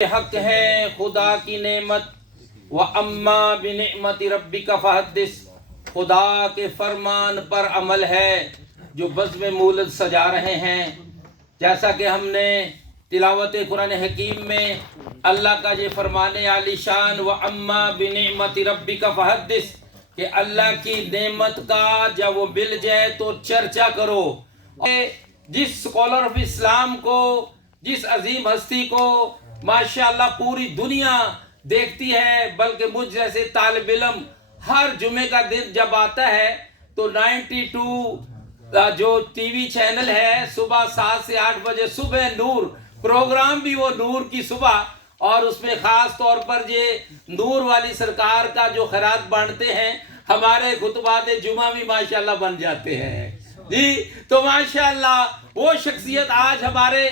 حق ہے خدا کی نعمت وَأَمَّا بِنِعْمَةِ رَبِّكَ فَحَدِّثْ، خدا کے فرمان پر عمل ہے جو بزم مولد سجا رہے ہیں۔ جیسا کہ ہم نے تلاوت قرآن حکیم میں اللہ کا یہ فرمان عالی شان وَأَمَّا بِنِعْمَةِ رَبِّكَ فَحَدِّثْ کہ اللہ کی نعمت کا جب وہ مل جائے تو چرچا کرو۔ جس اسکالر آف اسلام کو، جس عظیم ہستی کو ماشاءاللہ پوری دنیا دیکھتی ہے، بلکہ مجھ جیسے طالب علم ہر جمعے کا دن جب آتا ہے تو 92 جو ٹی وی چینل ہے صبح 7 سے 8 بجے صبح نور پروگرام بھی وہ نور کی صبح، اور اس میں خاص طور پر یہ نور والی سرکار کا جو خیرات بانٹتے ہیں، ہمارے خطبات جمعہ بھی ماشاءاللہ بن جاتے ہیں جی۔ تو ماشاءاللہ وہ شخصیت آج ہمارے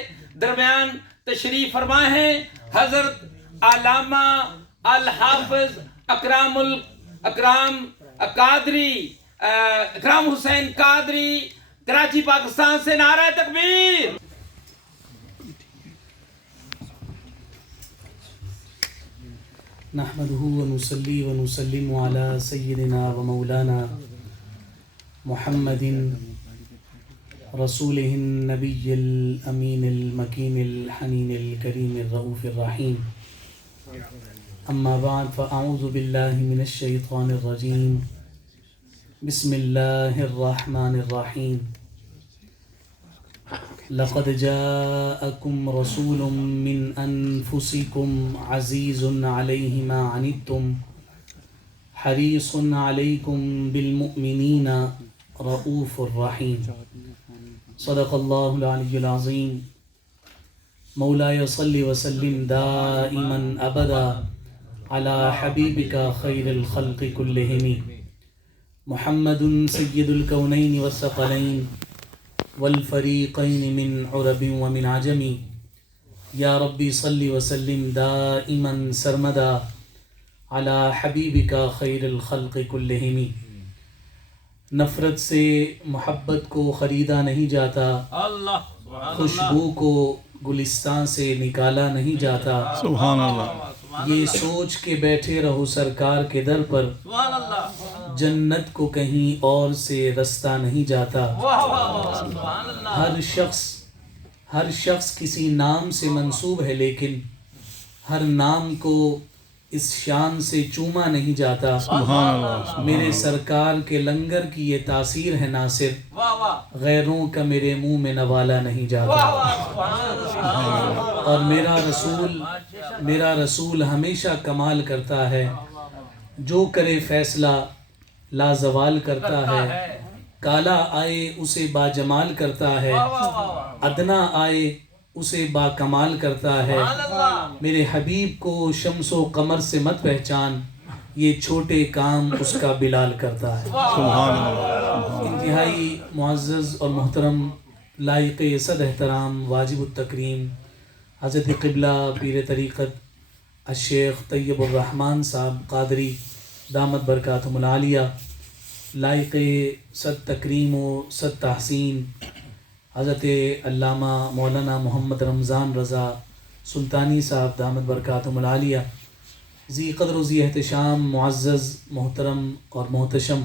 درمیان تشریف فرما ہے، حضرت علامہ الحافظ اکرام حسین قادری، کراچی پاکستان سے۔ نعرہ تکبیر۔ نحمده ونصلي ونسلم على سيدنا ومولانا محمد رسوله النبي الأمين المكين الحنين الكريم الرؤوف الرحيم، أما بعد فأعوذ بالله من الشيطان الرجيم، بسم الله الرحمن الرحيم، لقد جاءكم رسول من أنفسكم عزيز عليه ما عنتم حريص عليكم بالمؤمنين رؤوف الرحيم، صدق الله العلي العظيم۔ مولاي صل وسلم دائما أبدا على حبيبك خير الخلق كلهم، محمد سيد الكونين والثقلين والفريقين من عرب ومن عجم، يا ربي صل وسلم دائما سرمدا على حبيبك خير الخلق كلهم۔ نفرت سے محبت کو خریدا نہیں جاتا، خوشبو کو گلستان سے نکالا نہیں جاتا، سبحان اللہ۔ یہ سوچ کے بیٹھے رہو سرکار کے در پر، جنت کو کہیں اور سے رستہ نہیں جاتا۔ ہر شخص کسی نام سے منسوب ہے، لیکن ہر نام کو اس شان سے چوما نہیں جاتا۔ سبحان اللہ۔ میرے سرکار کے لنگر کی یہ تاثیر ہے ناصر، غیروں کا میرے منہ میں نوالا نہیں جاتا۔ اور میرا رسول ہمیشہ کمال کرتا ہے، جو کرے فیصلہ لازوال کرتا ہے، کالا آئے اسے باجمال کرتا ہے، ادنا آئے اسے با کمال کرتا ہے۔ میرے حبیب کو شمس و قمر سے مت پہچان، یہ چھوٹے کام اس کا بلال کرتا ہے۔ سبحان اللہ۔ انتہائی معزز اور محترم، لائق صد احترام، واجب التکریم حضرت قبلہ پیر طریقت الشیخ طیب الرحمن صاحب قادری دامت برکاتہم العالیہ، لائق صد تکریم و صد تحسین حضرت علامہ مولانا محمد رمضان رضا سلطانی صاحب دامت برکاتہم العالیہ، ذی قدر و ذی احتشام، معزز محترم اور محتشم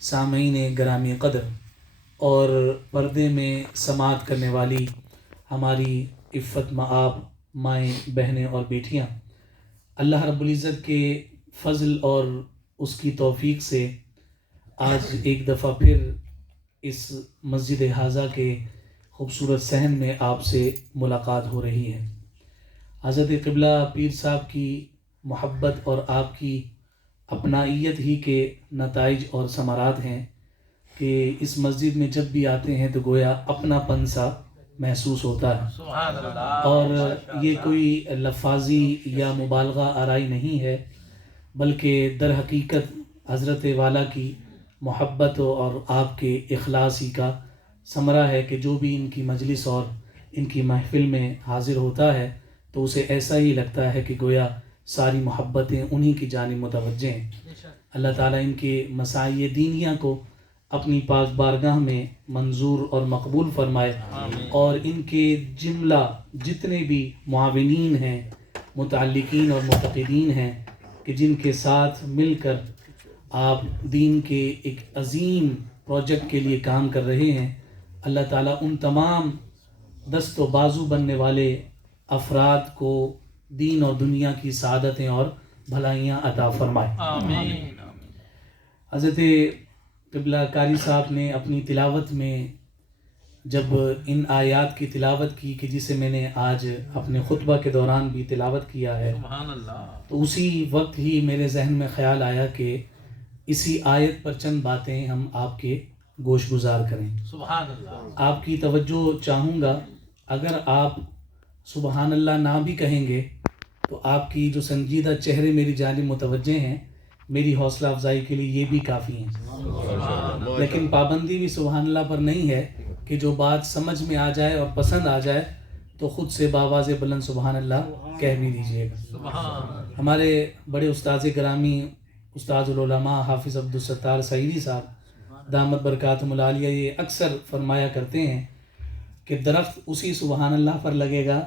سامعین گرامی قدر اور پردے میں سماعت کرنے والی ہماری عفت مآب مائیں، بہنیں اور بیٹیاں، اللہ رب العزت کے فضل اور اس کی توفیق سے آج ایک دفعہ پھر اس مسجد حاضہ کے خوبصورت صحن میں آپ سے ملاقات ہو رہی ہے۔ حضرت قبلہ پیر صاحب کی محبت اور آپ کی اپنائیت ہی کے نتائج اور ثمرات ہیں کہ اس مسجد میں جب بھی آتے ہیں تو گویا اپنا پن سا محسوس ہوتا ہے، اور یہ کوئی لفاظی یا مبالغہ آرائی نہیں ہے، بلکہ در حقیقت حضرت والا کی محبت اور آپ کے اخلاص ہی کا ثمرہ ہے کہ جو بھی ان کی مجلس اور ان کی محفل میں حاضر ہوتا ہے تو اسے ایسا ہی لگتا ہے کہ گویا ساری محبتیں انہی کی جانب متوجہ ہیں۔ اللہ تعالیٰ ان کے مساعی دینیہ کو اپنی پاک بارگاہ میں منظور اور مقبول فرمائے، اور ان کے جملہ جتنے بھی معاونین ہیں متعلقین اور معتقدین ہیں کہ جن کے ساتھ مل کر آپ دین کے ایک عظیم پروجیکٹ کے لیے کام کر رہے ہیں، اللہ تعالیٰ ان تمام دست و بازو بننے والے افراد کو دین اور دنیا کی سعادتیں اور بھلائیاں عطا فرمائے۔ آمین۔ حضرت قبلہ قاری صاحب نے اپنی تلاوت میں جب ان آیات کی تلاوت کی کہ جسے میں نے آج اپنے خطبہ کے دوران بھی تلاوت کیا ہے، سبحان اللہ۔ تو اسی وقت ہی میرے ذہن میں خیال آیا کہ اسی آیت پر چند باتیں ہم آپ کے گوش گزار کریں۔ سبحان اللہ۔ آپ کی توجہ چاہوں گا، اگر آپ سبحان اللہ نہ بھی کہیں گے تو آپ کی جو سنجیدہ چہرے میری جانب متوجہ ہیں، میری حوصلہ افزائی کے لیے یہ بھی کافی ہیں۔ لیکن پابندی بھی سبحان اللہ پر نہیں ہے کہ جو بات سمجھ میں آ جائے اور پسند آ جائے تو خود سے باواز بلند سبحان اللہ کہہ بھی دیجیے گا۔ سبحان۔ ہمارے بڑے استاذ گرامی استاذ العلماء حافظ عبدالستار سعیدی صاحب دامت برکاتہم العالیہ یہ اکثر فرمایا کرتے ہیں کہ درخت اسی سبحان اللہ پر لگے گا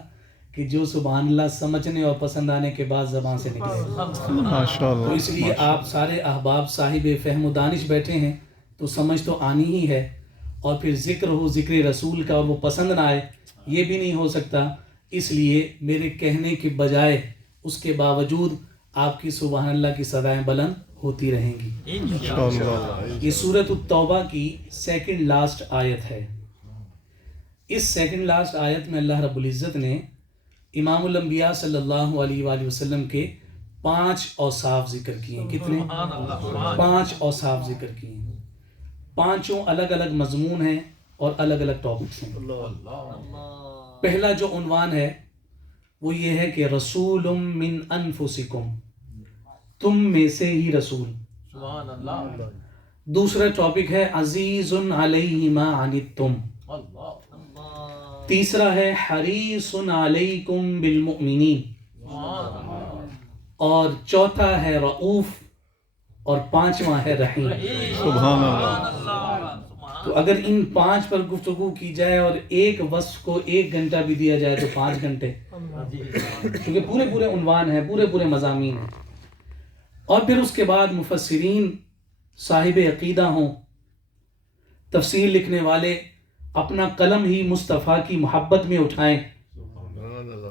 کہ جو سبحان اللہ سمجھنے اور پسند آنے کے بعد زبان سے نکلے گا۔ ماشاء تو اس لیے اللہ، آپ سارے احباب صاحب فہم و دانش بیٹھے ہیں تو سمجھ تو آنی ہی ہے، اور پھر ذکر ہو ذکر رسول کا اور وہ پسند نہ آئے یہ بھی نہیں ہو سکتا۔ اس لیے میرے کہنے کے بجائے اس کے باوجود آپ کی سبحان اللہ کی صدائیں بلند ہوتی رہیں گی۔ ماشاء اللہ، یہ سورۃ التوبہ کی سیکنڈ لاسٹ آیت ہے۔ اس سیکنڈ لاسٹ آیت میں اللہ رب العزت نے امام الانبیاء صلی اللہ علیہ وآلہ وسلم کے 5 اوصاف ذکر کیے ہیں۔ کتنے؟ 5 اوصاف ذکر کیے ہیں۔ 5 الگ الگ مضمون ہیں اور الگ الگ ٹاپکس ہیں۔ پہلا جو عنوان ہے وہ یہ ہے کہ رسول من انفسکم، تم میں سے ہی رسول۔ سبحان اللہ۔ دوسرا ٹاپک ہے عزیز علیہ ما عنتم۔ اللہ۔ تیسرا ہے حریص علیکم بالمؤمنین، اور چوتھا ہے رؤوف، اور 5واں ہے رحیم۔ سبحان اللہ، تو اگر ان 5 پر گفتگو کی جائے اور ایک وصف کو 1 گھنٹہ بھی دیا جائے تو 5 گھنٹے، کیونکہ پورے عنوان ہیں، پورے مضامین ہیں۔ اور پھر اس کے بعد مفسرین صاحب عقیدہ ہوں، تفسیر لکھنے والے اپنا قلم ہی مصطفیٰ کی محبت میں اٹھائیں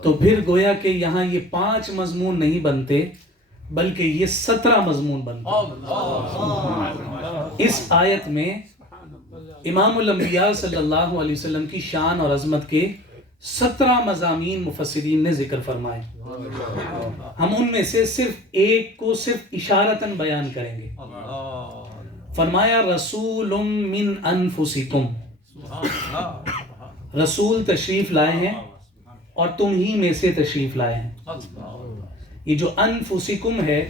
تو پھر گویا کہ یہاں یہ 5 مضمون نہیں بنتے بلکہ یہ 17 مضمون بنتے ہیں۔ اس آیت میں امام الانبیاء صلی اللہ علیہ وسلم کی شان اور عظمت کے 17 مضامین مفسرین نے ذکر فرمائے۔ ہم ان میں سے صرف ایک کو صرف اشارتاً بیان کریں گے۔ فرمایا رسول من انفسکم، رسول تشریف لائے ہیں اور تم ہی میں سے تشریف لائے ہیں۔ یہ جو انفسکم ہے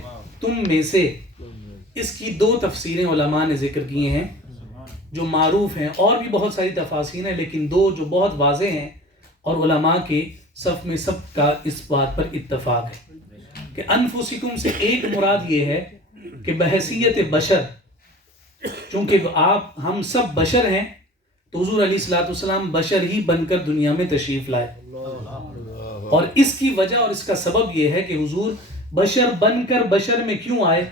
تم میں سے، اس کی 2 تفسیریں علماء نے ذکر کیے ہیں جو معروف ہیں، اور بھی بہت ساری تفاسیر ہیں لیکن 2 جو بہت واضح ہیں اور علماء کے صف میں سب کا اس بات پر اتفاق ہے کہ انفسکم سے ایک مراد یہ ہے کہ بحیثیت بشر، چونکہ ہم سب بشر ہیں تو حضور علیہ الصلوۃ والسلام بشر ہی بن کر دنیا میں تشریف لائے، اور اس کی وجہ اور اس کا سبب یہ ہے کہ حضور بشر بن کر بشر میں کیوں آئے؟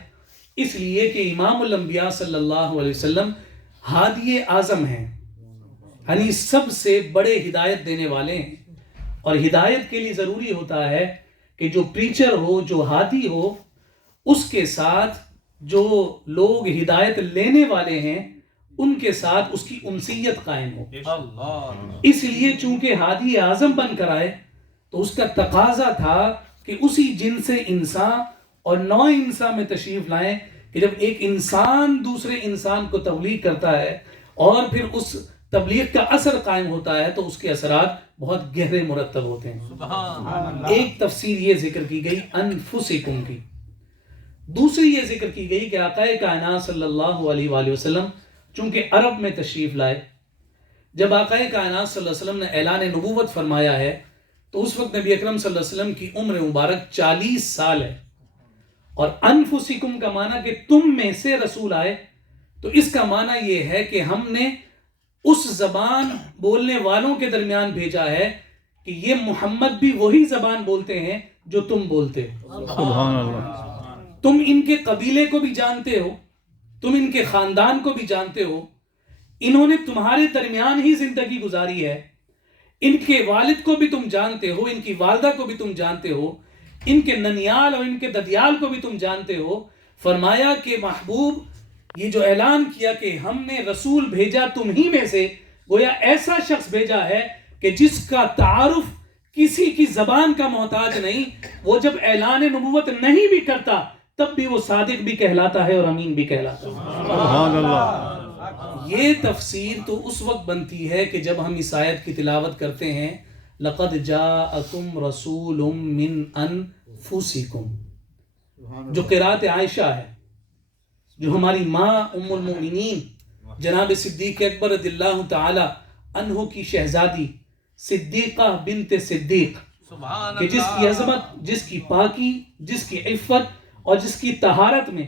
اس لیے کہ امام الانبیاء صلی اللہ علیہ وسلم ہادی اعظم ہیں، یعنی سب سے بڑے ہدایت دینے والے ہیں، اور ہدایت کے لیے ضروری ہوتا ہے کہ جو پریچر ہو، جو ہادی ہو، اس کے ساتھ جو لوگ ہدایت لینے والے ہیں ان کے ساتھ اس کی انسیت قائم ہو۔ اس لیے چونکہ ہادی اعظم بن کر آئے تو اس کا تقاضا تھا کہ اسی جنس انسان اور نوع انسان میں تشریف لائیں کہ جب ایک انسان دوسرے انسان کو تبلیغ کرتا ہے اور پھر اس تبلیغ کا اثر قائم ہوتا ہے تو اس کے اثرات بہت گہرے مرتب ہوتے ہیں۔ ایک تفسیر یہ ذکر کی گئی انفسکم کی، دوسری یہ ذکر کی گئی کہ آقا کائنات صلی اللہ علیہ وآلہ وسلم چونکہ عرب میں تشریف لائے، جب آقا کائنات صلی اللہ علیہ وسلم نے اعلان نبوت فرمایا ہے تو اس وقت نبی اکرم صلی اللہ علیہ وسلم کی عمر مبارک 40 سال ہے، اور انفسکم کا معنی کہ تم میں سے رسول آئے، تو اس کا معنی یہ ہے کہ ہم نے اس زبان بولنے والوں کے درمیان بھیجا ہے کہ یہ محمد بھی وہی زبان بولتے ہیں جو تم بولتے ہو. سبحان اللہ. تم ان کے قبیلے کو بھی جانتے ہو, تم ان کے خاندان کو بھی جانتے ہو, انہوں نے تمہارے درمیان ہی زندگی گزاری ہے, ان کے والد کو بھی تم جانتے ہو, ان کی والدہ کو بھی تم جانتے ہو, ان کے ننیال اور ان کے ددیال کو بھی تم جانتے ہو. فرمایا کہ محبوب یہ جو اعلان کیا کہ ہم نے رسول بھیجا تم ہی میں سے, گویا ایسا شخص بھیجا ہے کہ جس کا تعارف کسی کی زبان کا محتاج نہیں, وہ جب اعلان نبوت نہیں بھی کرتا تب بھی وہ صادق بھی کہلاتا ہے اور امین بھی کہلاتا ہے. سبحان اللہ. یہ تفسیر تو اس وقت بنتی ہے کہ جب ہم اس آیت کی تلاوت کرتے ہیں لَقَدْ جَاءَكُمْ رَسُولٌ مِّنْ أَنفُسِكُمْ, جو قرات عائشہ ہے, جو ہماری ماں ام المؤمنین جناب صدیق اکبر رضی اللہ تعالی عنہ کی شہزادی صدیقہ بنت صدیق, کہ جس کی عظمت, جس کی پاکی, جس کی عفت اور جس کی طہارت میں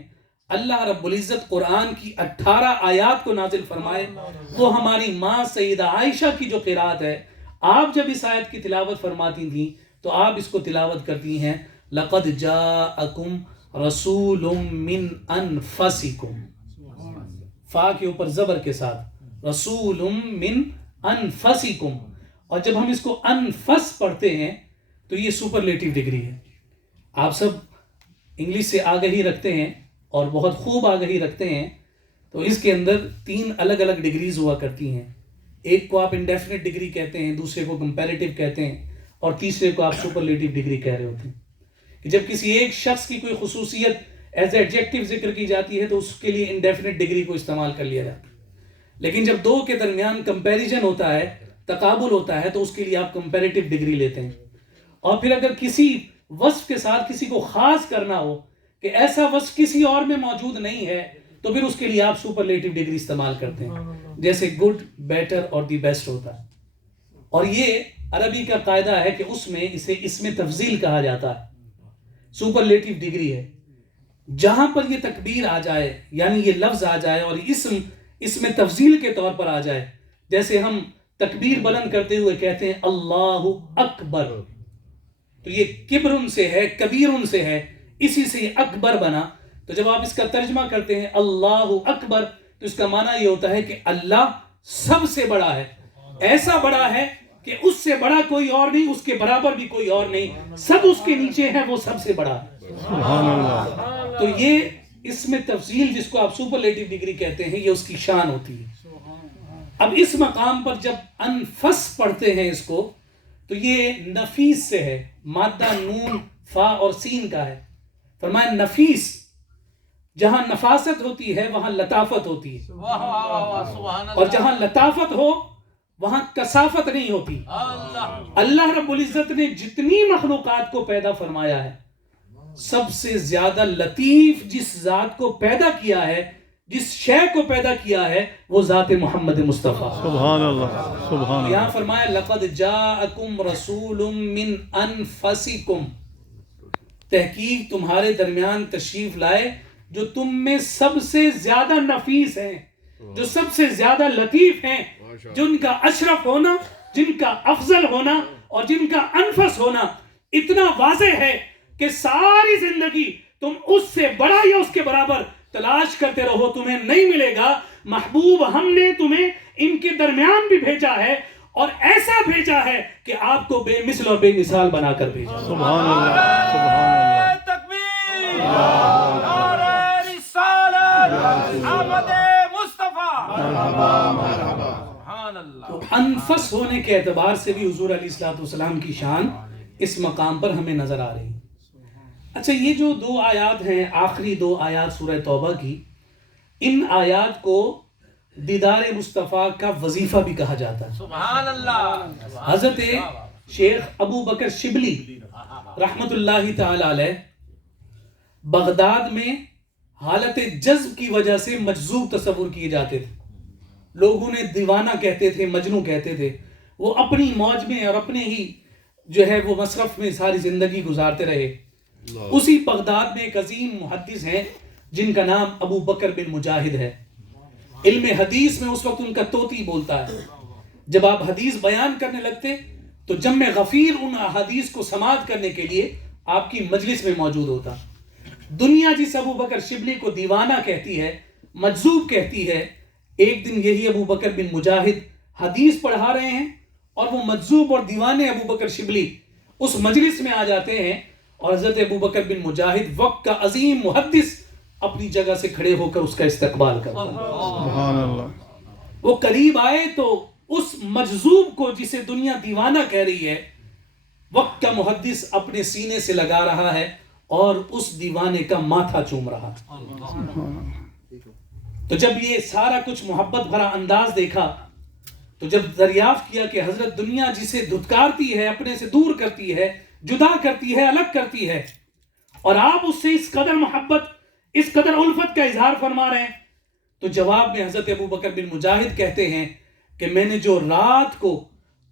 اللہ رب العزت قرآن کی 18 آیات کو نازل فرمائے, وہ ہماری ماں سیدہ عائشہ کی جو قرات ہے, آپ جب اس آیت کی تلاوت فرماتی تھیں تو آپ اس کو تلاوت کرتی ہیں لَقَدْ جَاءَكُمْ رَسُولٌ مِّنْ أَنفَسِكُمْ, فا کے اوپر زبر کے ساتھ, رسول من انفسکم. اور جب ہم اس کو انفس پڑھتے ہیں تو یہ سپرلیٹیو ڈگری ہے. آپ سب انگلش سے آگہی رکھتے ہیں اور بہت خوب آگہی رکھتے ہیں, تو اس کے اندر 3 الگ الگ ڈگریز ہوا کرتی ہیں. ایک کو آپ انڈیفینٹ ڈگری کہتے ہیں, دوسرے کو کمپیریٹیو کہتے ہیں, اور تیسرے کو آپ سپرلیٹیو ڈگری کہہ رہے ہوتے ہیں. کہ جب کسی ایک شخص کی کوئی خصوصیت ایز ایڈجیکٹیو ذکر کی جاتی ہے تو اس کے لیے انڈیفینٹ ڈگری کو استعمال کر لیا جاتا ہے. لیکن جب دو کے درمیان کمپیریزن ہوتا ہے, تقابل ہوتا ہے, تو اس کے لیے آپ کمپیریٹیو ڈگری لیتے ہیں. اور پھر اگر کسی وصف کے ساتھ کسی کو خاص کرنا ہو کہ ایسا وصف کسی اور میں موجود نہیں ہے, تو پھر اس کے لیے آپ سپرلیٹیو ڈگری استعمال کرتے ہیں, جیسے گڈ, بیٹر اور دی بیسٹ ہوتا ہے. اور یہ عربی کا قاعدہ ہے کہ اس میں اسے اسم تفضیل کہا جاتا ہے, سپرلیٹیو ڈگری ہے. جہاں پر یہ تکبیر آ جائے, یعنی یہ لفظ آ جائے اور اسم تفضیل کے طور پر آ جائے, جیسے ہم تکبیر بلند کرتے ہوئے کہتے ہیں اللہ اکبر, تو یہ کبرن سے ہے, کبیرن سے ہے, اسی سے یہ اکبر بنا. تو جب آپ اس کا ترجمہ کرتے ہیں اللہ اکبر, تو اس کا معنی یہ ہوتا ہے کہ اللہ سب سے بڑا ہے, ایسا بڑا ہے کہ اس سے بڑا کوئی اور نہیں, اس کے برابر بھی کوئی اور نہیں, سب اس کے نیچے ہے, وہ سب سے بڑا ہے. سبحان اللہ. تو یہ اس میں تفضیل جس کو آپ سپرلیٹیو ڈگری کہتے ہیں, یہ اس کی شان ہوتی ہے. اب اس مقام پر جب انفس پڑھتے ہیں اس کو, تو یہ نفیس سے ہے, مادہ نون فا اور سین کا ہے. فرمایا نفیس, جہاں نفاست ہوتی ہے وہاں لطافت ہوتی ہے, اور جہاں لطافت ہو وہاں کثافت نہیں ہوتی. اللہ رب العزت نے جتنی مخلوقات کو پیدا فرمایا ہے, سب سے زیادہ لطیف جس ذات کو پیدا کیا ہے, جس شے کو پیدا کیا ہے, وہ ذات محمد مصطفیٰ. سبحان اللہ. سبحان اللہ. یہاں فرمایا لقد جاءکم رسول من انفسکم, تحقیق تمہارے درمیان تشریف لائے جو تم میں سب سے زیادہ نفیس ہیں, جو سب سے زیادہ لطیف ہیں, جن کا اشرف ہونا, جن کا افضل ہونا اور جن کا انفس ہونا اتنا واضح ہے کہ ساری زندگی تم اس سے بڑا یا اس کے برابر تلاش کرتے رہو, تمہیں نہیں ملے گا. محبوب ہم نے تمہیں ان کے درمیان بھی بھیجا ہے, اور ایسا بھیجا ہے کہ آپ کو بے مثل اور بے مثال بنا کر بھیجا. سبحان اللہ. سبحان اللہ. تکبیر, نعرہ رسالت, احمد مصطفیٰ. سبحان اللہ. تو انفس ہونے کے اعتبار سے بھی حضور علیہ الصلوۃ والسلام کی شان اس مقام پر ہمیں نظر آ رہی ہے. اچھا, یہ جو 2 آیات ہیں, آخری 2 آیات سورہ توبہ کی, ان آیات کو دیدار مصطفیٰ کا وظیفہ بھی کہا جاتا ہے. سبحان اللہ. حضرت شیخ ابو بکر شبلی رحمت اللہ تعالی علیہ بغداد میں حالت جذب کی وجہ سے مجذوب تصور کیے جاتے تھے. لوگوں نے دیوانہ کہتے تھے, مجنوں کہتے تھے. وہ اپنی موج میں اور اپنے ہی جو ہے وہ مصرف میں ساری زندگی گزارتے رہے. اسی بغداد میں ایک عظیم محدث ہیں جن کا نام ابو بکر بن مجاہد ہے. علم حدیث میں اس وقت ان کا طوطی بولتا ہے. جب آپ حدیث بیان کرنے لگتے تو جمع غفیر ان احادیث کو سماعت کرنے کے لیے آپ کی مجلس میں موجود ہوتا. دنیا جس ابو بکر شبلی کو دیوانہ کہتی ہے, مجذوب کہتی ہے, ایک دن یہی ابو بکر بن مجاہد حدیث پڑھا رہے ہیں اور وہ مجذوب اور دیوانے ابو بکر شبلی اس مجلس میں آ جاتے ہیں, اور حضرت ابو بکر بن مجاہد وقت کا عظیم محدث اپنی جگہ سے کھڑے ہو کر اس کا استقبال کرتا ہے. سبحان اللہ. وہ قریب آئے تو اس مجذوب کو جسے دنیا دیوانہ کہہ رہی ہے, وقت کا محدث اپنے سینے سے لگا رہا ہے اور اس دیوانے کا ماتھا چوم رہا. تو جب یہ سارا کچھ محبت بھرا انداز دیکھا, تو جب دریافت کیا کہ حضرت دنیا جسے دھتکارتی ہے, اپنے سے دور کرتی ہے, جدا کرتی ہے, الگ کرتی ہے, اور آپ اس سے اس قدر محبت, اس قدر الفت کا اظہار فرما رہے ہیں, تو جواب میں حضرت ابو بکر بن مجاہد کہتے ہیں کہ میں نے جو رات کو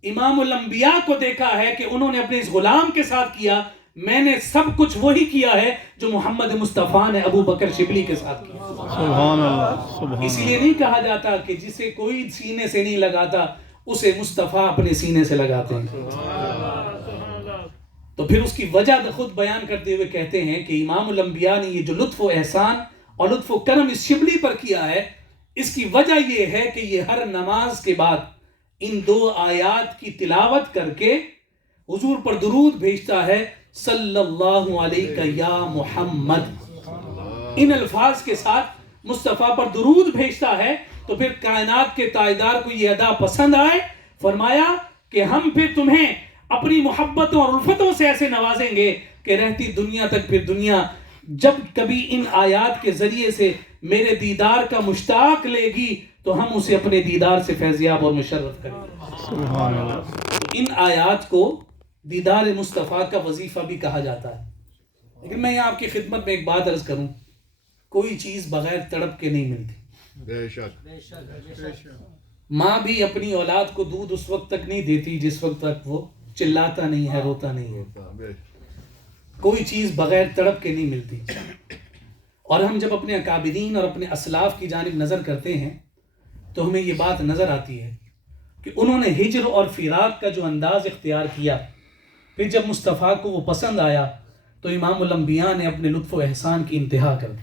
امام الانبیاء کو دیکھا ہے کہ انہوں نے اپنے اس غلام کے ساتھ کیا, میں نے سب کچھ وہی کیا ہے جو محمد مصطفیٰ نے ابو بکر شبلی کے ساتھ کیا. سبحان اللہ. سبحان اس لیے نہیں کہا جاتا کہ جسے کوئی سینے سے نہیں لگاتا اسے مصطفیٰ اپنے سینے سے لگاتے ہیں. تو پھر اس کی وجہ خود بیان کرتے ہوئے کہتے ہیں کہ امام الانبیاء نے یہ جو لطف و احسان اور لطف و کرم اس شبلی پر کیا ہے, اس کی وجہ یہ ہے کہ یہ ہر نماز کے بعد ان 2 آیات کی تلاوت کر کے حضور پر درود بھیجتا ہے, صلی اللہ علیہ یا محمد. ان الفاظ کے ساتھ مصطفیٰ پر درود بھیجتا ہے. تو پھر کائنات کے تائیدار کو یہ ادا پسند آئے, فرمایا کہ ہم پھر تمہیں اپنی محبتوں اور الفتوں سے ایسے نوازیں گے کہ رہتی دنیا تک پھر دنیا جب کبھی ان آیات کے ذریعے سے میرے دیدار کا مشتاق لے گی تو ہم اسے اپنے دیدار سے فیضیاب اور مشرف کریں گے. سبحان اللہ. ان آیات کو دیدار مصطفیٰ کا وظیفہ بھی کہا جاتا ہے. لیکن میں یہاں آپ کی خدمت میں ایک بات عرض کروں, کوئی چیز بغیر تڑپ کے نہیں ملتی. بے شک. ماں بھی اپنی اولاد کو دودھ اس وقت تک نہیں دیتی جس وقت تک وہ چلاتا نہیں ہے, روتا نہیں ہے. کوئی چیز بغیر تڑپ کے نہیں ملتی. اور ہم جب اپنے اکابرین اور اپنے اسلاف کی جانب نظر کرتے ہیں تو ہمیں یہ بات نظر آتی ہے کہ انہوں نے ہجر اور فراق کا جو انداز اختیار کیا, پھر جب مصطفیٰ کو وہ پسند آیا تو امام الانبیاء نے اپنے لطف و احسان کی انتہا کر دی.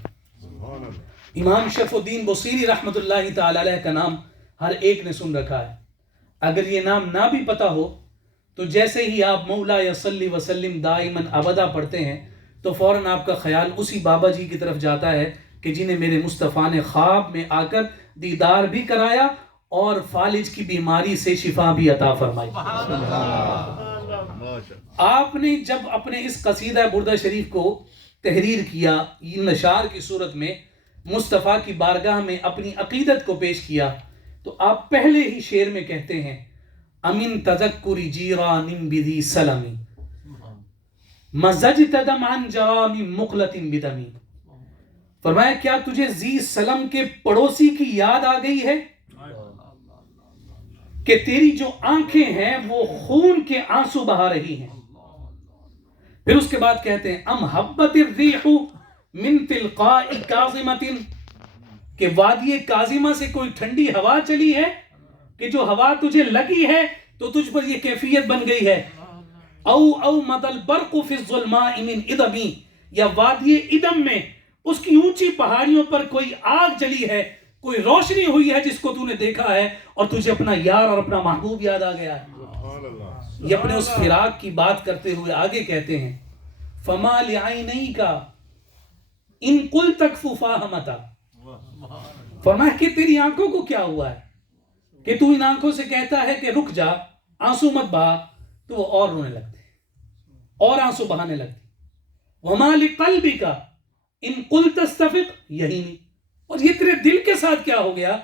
امام شرف الدین بصیری رحمۃ اللہ تعالی علیہ کا نام ہر ایک نے سن رکھا ہے. اگر یہ نام نہ بھی پتہ ہو تو جیسے ہی آپ مولا صلی وسلم دائماً ابدا پڑھتے ہیں تو فوراً آپ کا خیال اسی بابا جی کی طرف جاتا ہے کہ جنہیں میرے مصطفیٰ نے خواب میں آ کر دیدار بھی کرایا اور فالج کی بیماری سے شفا بھی عطا فرمائی. آپ نے جب اپنے اس قصیدہ بردہ شریف کو تحریر کیا, نشار کی صورت میں مصطفیٰ کی بارگاہ میں اپنی عقیدت کو پیش کیا, تو آپ پہلے ہی شعر میں کہتے ہیں, امن تذکر جیران بدی سلمی مزجت دم عن جرام مقلت بدمی. فرمایا کیا تجھے ذی سلم کے پڑوسی کی یاد آ گئی ہے کہ تیری جو آنکھیں ہیں وہ خون کے آنسو بہا رہی ہیں. پھر اس کے بعد کہتے ہیں ام حبت الریح من تلقاء کاظمۃ, کہ وادی کاظمہ سے کوئی ٹھنڈی ہوا چلی ہے کہ جو ہوا تجھے لگی ہے تو تجھ پر یہ کیفیت بن گئی ہے. او مد البرق فی الظلماء من ادمی, یا وادی ادم میں اس کی اونچی پہاڑیوں پر کوئی آگ جلی ہے, کوئی روشنی ہوئی ہے جس کو تو نے دیکھا ہے اور تجھے اپنا یار اور اپنا محبوب یاد آ گیا ہے. یہ اپنے اس فراق کی بات کرتے ہوئے آگے کہتے ہیں فما لعینیک ان قل تکفو فاہمتا. فرمایا کہ تیری آنکھوں کو کیا ہوا ہے کہ تو ان آنکھوں سے کہتا ہے کہ رک جا, آنسو مت بہا, تو وہ اور رونے لگتے اور آنسو بہانے لگتے. وما لقلبک ان قلت استفق یہینی, اور یہ تیرے دل کے ساتھ کیا ہو گیا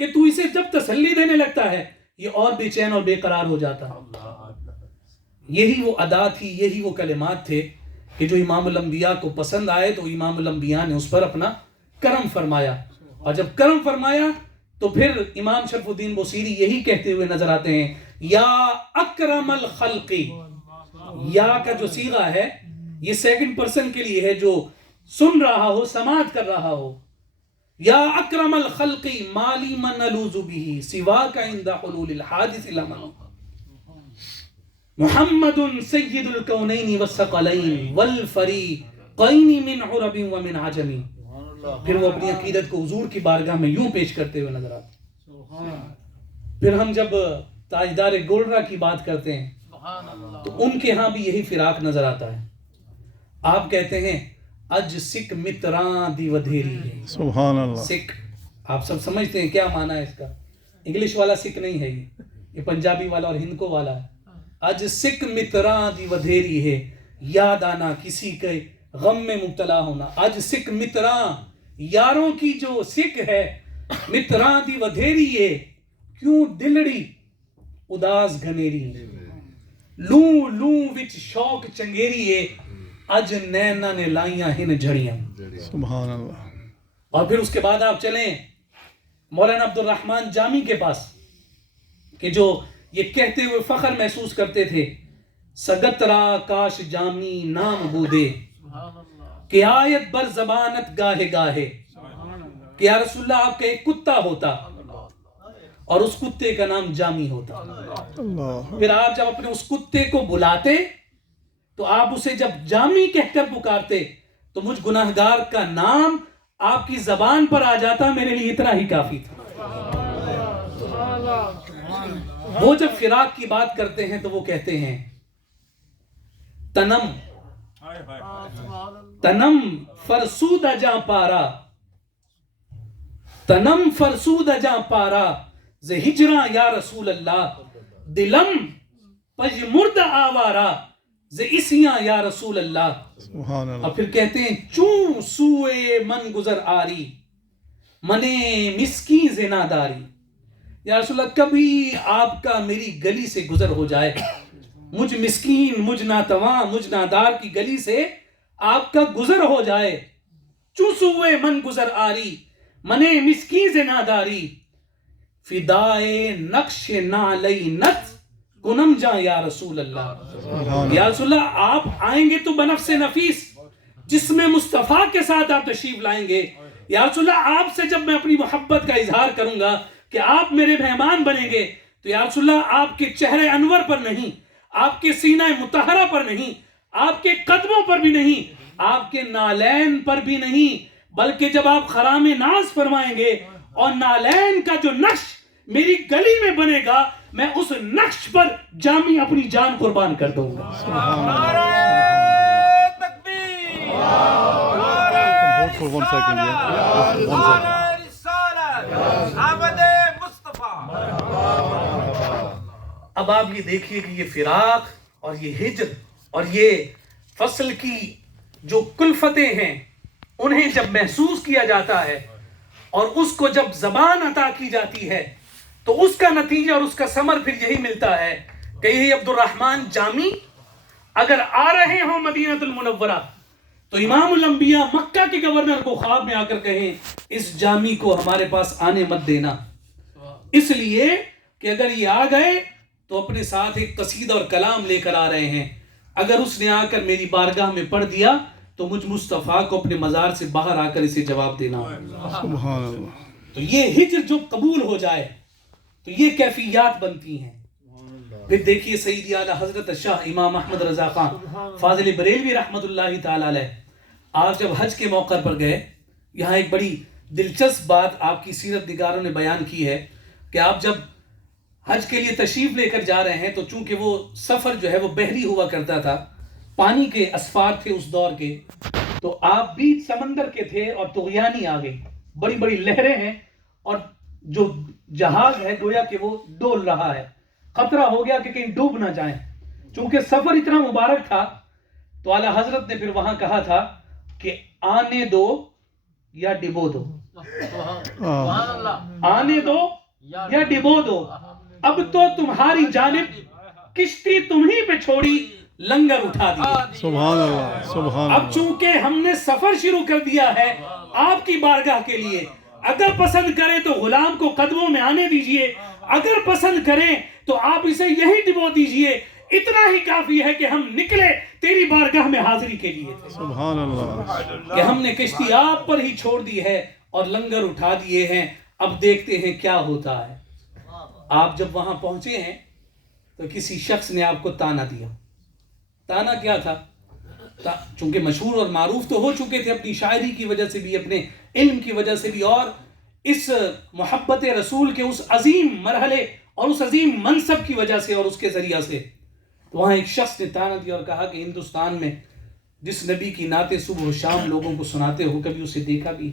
کہ تو اسے جب تسلی دینے لگتا ہے یہ اور بے چین اور بے قرار ہو جاتا ہے. یہی وہ ادا تھی, یہی وہ کلمات تھے کہ جو امام الانبیاء کو پسند آئے تو امام الانبیاء نے اس پر اپنا کرم فرمایا. اور جب کرم فرمایا تو پھر امام شرف الدین بصیری یہی کہتے ہوئے نظر آتے ہیں یا اکرم الخلق. یا کا جو صیغہ ہے یہ سیکنڈ پرسن کے لیے ہے جو سن رہا ہو, سماعت کر رہا ہو. یا اکرم الخلق مالی من الوذ به سواک عند حلول الحادث لمن. محمد سید الکونین والثقلین والفریقین من عرب ومن عجم. پھر وہ اپنی عقیدت کو حضور کی بارگاہ میں یوں پیش کرتے ہوئے نظر آتے. پھر ہم جب تاجدار گولرا کی بات کرتے ہیں تو ان کے ہاں بھی یہی فراق نظر آتا ہے. آپ کہتے ہیں اج سکھ متراں دی ودھیری ہے. سبحان اللہ. سکھ آپ سب سمجھتے ہیں کیا معنی ہے اس کا. انگلش والا سکھ نہیں ہے یہ پنجابی والا اور ہندکو والا ہے. اج سکھ متراں دی ودھیری ہے یاد آنا کسی کے غم میں مبتلا ہونا. اج سکھ متراں یاروں کی جو سکھ ہے متراں دی ودھیری ہے کیوں دلڑی اداس گھنیری ہے. لوں لوں وچ شوق چنگیری ہے اج نینا نے لائیاں ہن جھڑیاں. سبحان اللہ. اور پھر اس کے بعد آپ چلیں مولانا عبد الرحمن جامی کے پاس کہ جو یہ کہتے ہوئے فخر محسوس کرتے تھے سگترا کاش جامی نام بودے کہ آیت بر زبانت گاہے گاہے کہ یا رسول اللہ آپ کا ایک کتا ہوتا اور اس کتے کا نام جامی ہوتا. اللہ. پھر آپ جب اپنے اس کتے کو بلاتے تو آپ اسے جب جامی کہہ کر پکارتے تو مجھ گناہگار کا نام آپ کی زبان پر آ جاتا. میرے لیے اتنا ہی کافی تھا. وہ جب فراق کی بات کرتے ہیں تو وہ کہتے ہیں تنم تنم فرسود جاں پارا تنم فرسود جاں پارا ز ہجراں یا رسول اللہ دلم پجمرد آوارا ز اسیاں یا رسول اللہ. سبحان اللہ. اور پھر کہتے ہیں چوں سوئے من گزر آری منے مسکی زناداری. یا رسول اللہ کبھی آپ کا میری گلی سے گزر ہو جائے مجھ مسکین مجھ ناتواں مجھ نادار کی گلی سے آپ کا گزر ہو جائے. چوں سوئے من گزر آری منے مسکی زناداری فدائے نقش نعلینت کنم جاں یا رسول اللہ. یا رسول اللہ آپ آئیں گے تو بنفس نفیس جسم مصطفیٰ کے ساتھ آپ تشریف لائیں گے. یا رسول اللہ آپ سے جب میں اپنی محبت کا اظہار کروں گا کہ آپ میرے مہمان بنیں گے تو یا رسول اللہ آپ کے چہرے انور پر نہیں آپ کے سینہ مطہرہ پر نہیں آپ کے قدموں پر بھی نہیں آپ کے نالین پر بھی نہیں بلکہ جب آپ خرام ناز فرمائیں گے اور نالین کا جو نقش میری گلی میں بنے گا میں اس نقش پر جامی اپنی جان قربان کر دوں گا. One second, yeah. One second. اب آپ یہ دیکھیے کہ یہ فراق اور یہ ہجر اور یہ فصل کی جو کلفتیں ہیں انہیں جب محسوس کیا جاتا ہے اور اس کو جب زبان عطا کی جاتی ہے تو اس کا نتیجہ اور اس کا ثمر پھر یہی ملتا ہے کہ یہی عبد الرحمن جامی اگر آ رہے ہوں مدینہ المنورہ تو امام الانبیاء مکہ کے گورنر کو خواب میں آ کر کہیں اس جامی کو ہمارے پاس آنے مت دینا اس لیے کہ اگر یہ آ گئے تو اپنے ساتھ ایک قصیدہ اور کلام لے کر آ رہے ہیں. اگر اس نے آ کر میری بارگاہ میں پڑھ دیا تو مجھ مصطفیٰ کو اپنے مزار سے باہر آ کر اسے جواب دینا. سبحان اللہ. تو یہ ہجر جو قبول ہو جائے تو یہ کیفیات بنتی ہیں. پھر دیکھیے سیدی اعلیٰ حضرت شاہ امام احمد رضا خان فاضل بریلوی رحمۃ اللہ تعالی علیہ آپ جب حج کے موقع پر گئے یہاں ایک بڑی دلچسپ بات آپ کی سیرت نگاروں نے بیان کی ہے کہ آپ جب حج کے لیے تشریف لے کر جا رہے ہیں تو چونکہ وہ سفر جو ہے وہ بحری ہوا کرتا تھا پانی کے اسفار تھے اس دور کے تو آپ بیچ سمندر کے تھے اور طغیانی آ گئی بڑی بڑی لہریں ہیں اور جو جہاز ہے گویا کہ وہ ڈول رہا ہے خطرہ ہو گیا کہ کہیں ڈوب نہ جائیں. چونکہ سفر اتنا مبارک تھا تو اعلیٰ حضرت نے پھر وہاں کہا تھا کہ آنے دو یا ڈبو دو آنے دو یا ڈبو دو اب تو تمہاری جانب کشتی تمہیں پہ چھوڑی لنگر اٹھا دی. سبحان اللہ. سبحان اب اللہ. چونکہ ہم نے سفر شروع کر دیا ہے آپ کی بارگاہ کے لیے اگر پسند کریں تو غلام کو قدموں میں آنے دیجئے اگر پسند کریں تو آپ اسے یہی ڈبو دیجئے اتنا ہی کافی ہے کہ ہم نکلے تیری بارگاہ میں حاضری کے لیے سبحان اللہ. کہ ہم نے کشتی آپ پر ہی چھوڑ دی ہے اور لنگر اٹھا دیے ہیں اب دیکھتے ہیں کیا ہوتا ہے. آپ جب وہاں پہنچے ہیں تو کسی شخص نے آپ کو تانا دیا. تانا کیا تھا؟ چونکہ مشہور اور معروف تو ہو چکے تھے اپنی شاعری کی وجہ سے بھی، اپنے علم کی وجہ سے بھی، اور اس محبت رسول کے اس عظیم مرحلے اور اس عظیم منصب کی وجہ سے اور اس کے ذریعہ سے. تو وہاں ایک شخص نے تانا دیا اور کہا کہ ہندوستان میں جس نبی کی نعتیں صبح و شام لوگوں کو سناتے ہو کبھی اسے دیکھا بھی؟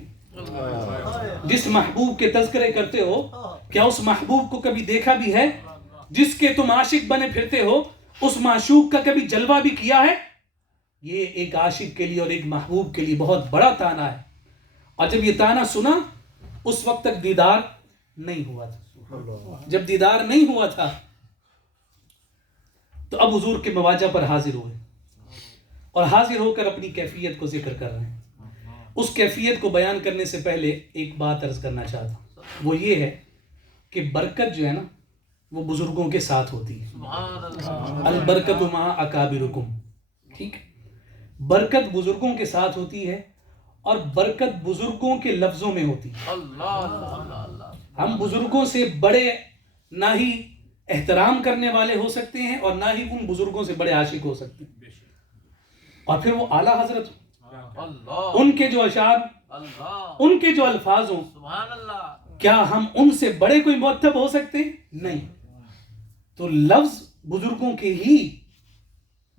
جس محبوب کے تذکرے کرتے ہو کیا اس محبوب کو کبھی دیکھا بھی ہے؟ جس کے تم عاشق بنے پھرتے ہو اس معشوق کا کبھی جلوہ بھی کیا ہے؟ یہ ایک عاشق کے لیے اور ایک محبوب کے لیے بہت بڑا تانا ہے. اور جب یہ تانا سنا اس وقت تک دیدار نہیں ہوا تھا. جب دیدار نہیں ہوا تھا تو اب حضور کے مواجہ پر حاضر ہوئے اور حاضر ہو کر اپنی کیفیت کو ذکر کر رہے ہیں. اس کیفیت کو بیان کرنے سے پہلے ایک بات عرض کرنا چاہتا ہوں، وہ یہ ہے کہ برکت جو ہے نا وہ بزرگوں کے ساتھ ہوتی ہے. البرکت مع اکابرکم. ٹھیک، برکت بزرگوں کے ساتھ ہوتی ہے اور برکت بزرگوں کے لفظوں میں ہوتی ہے. ہم بزرگوں سے بڑے نہ ہی احترام کرنے والے ہو سکتے ہیں اور نہ ہی ان بزرگوں سے بڑے عاشق ہو سکتے ہیں. اور پھر وہ اعلیٰ حضرت، ان کے جو اشعار، ان کے جو الفاظ ہوں، کیا ہم ان سے بڑے کوئی مرتب ہو سکتے ہیں؟ نہیں. تو لفظ بزرگوں کے ہی